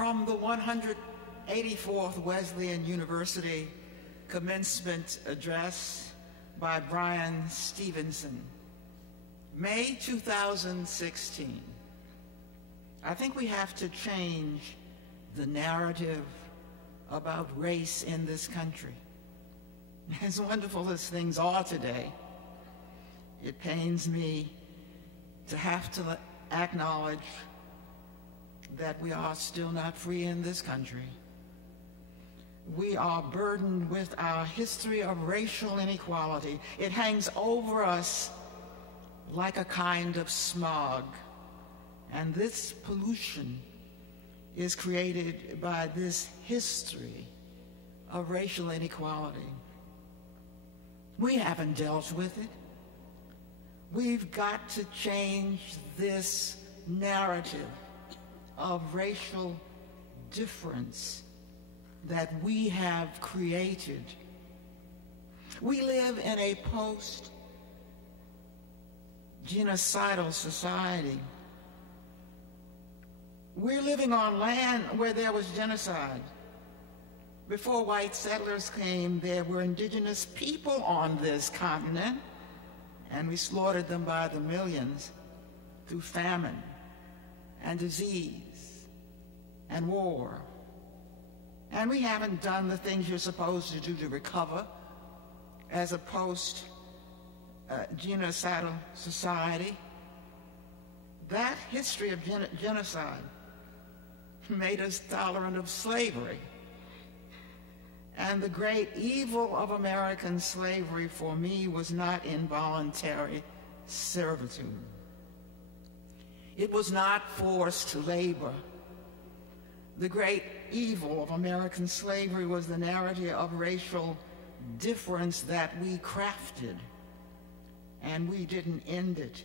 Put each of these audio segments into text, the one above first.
From the 184th Wesleyan University Commencement Address by Bryan Stevenson, May 2016. I think we have to change the narrative about race in this country. As wonderful as things are today, it pains me to have to acknowledge that we are still not free in this country. We are burdened with our history of racial inequality. It hangs over us like a kind of smog. And this pollution is created by this history of racial inequality. We haven't dealt with it. We've got to change this narrative of racial difference that we have created. We live in a post-genocidal society. We're living on land where there was genocide. Before white settlers came, there were indigenous people on this continent, and we slaughtered them by the millions through famine and disease and war. And we haven't done the things you're supposed to do to recover as a post-genocidal society. That history of genocide made us tolerant of slavery. And the great evil of American slavery for me was not involuntary servitude. It was not forced labor. The great evil of American slavery was the narrative of racial difference that we crafted, and we didn't end it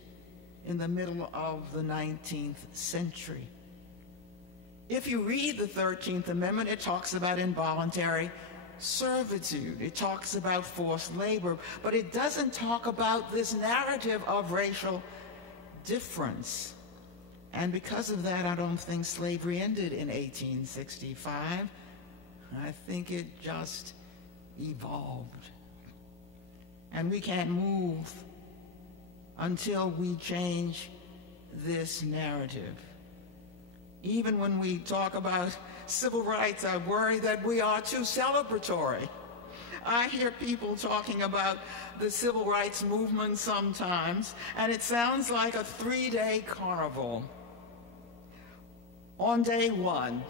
in the middle of the 19th century. If you read the 13th Amendment, it talks about involuntary servitude. It talks about forced labor, but it doesn't talk about this narrative of racial difference. And because of that, I don't think slavery ended in 1865. I think it just evolved. And we can't move until we change this narrative. Even when we talk about civil rights, I worry that we are too celebratory. I hear people talking about the civil rights movement sometimes, and it sounds like a 3-day carnival. On day one,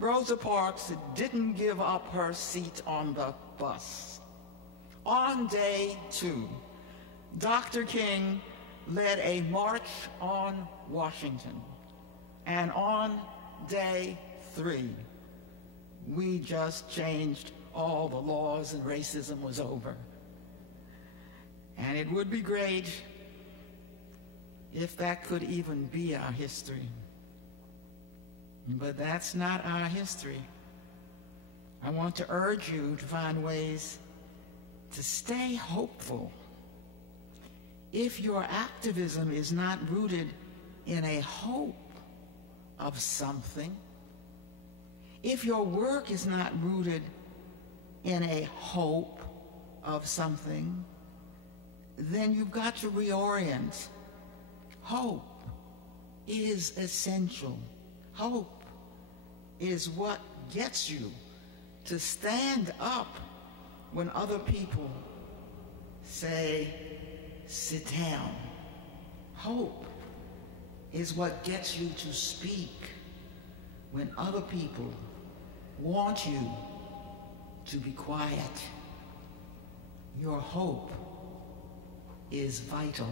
Rosa Parks didn't give up her seat on the bus. On day two, Dr. King led a march on Washington. And on day three, we just changed all the laws and racism was over. And it would be great if that could even be our history. But that's not our history. I want to urge you to find ways to stay hopeful. If your activism is not rooted in a hope of something, if your work is not rooted in a hope of something, then you've got to reorient. Hope is essential. Hope is what gets you to stand up when other people say, sit down. Hope is what gets you to speak when other people want you to be quiet. Your hope is vital.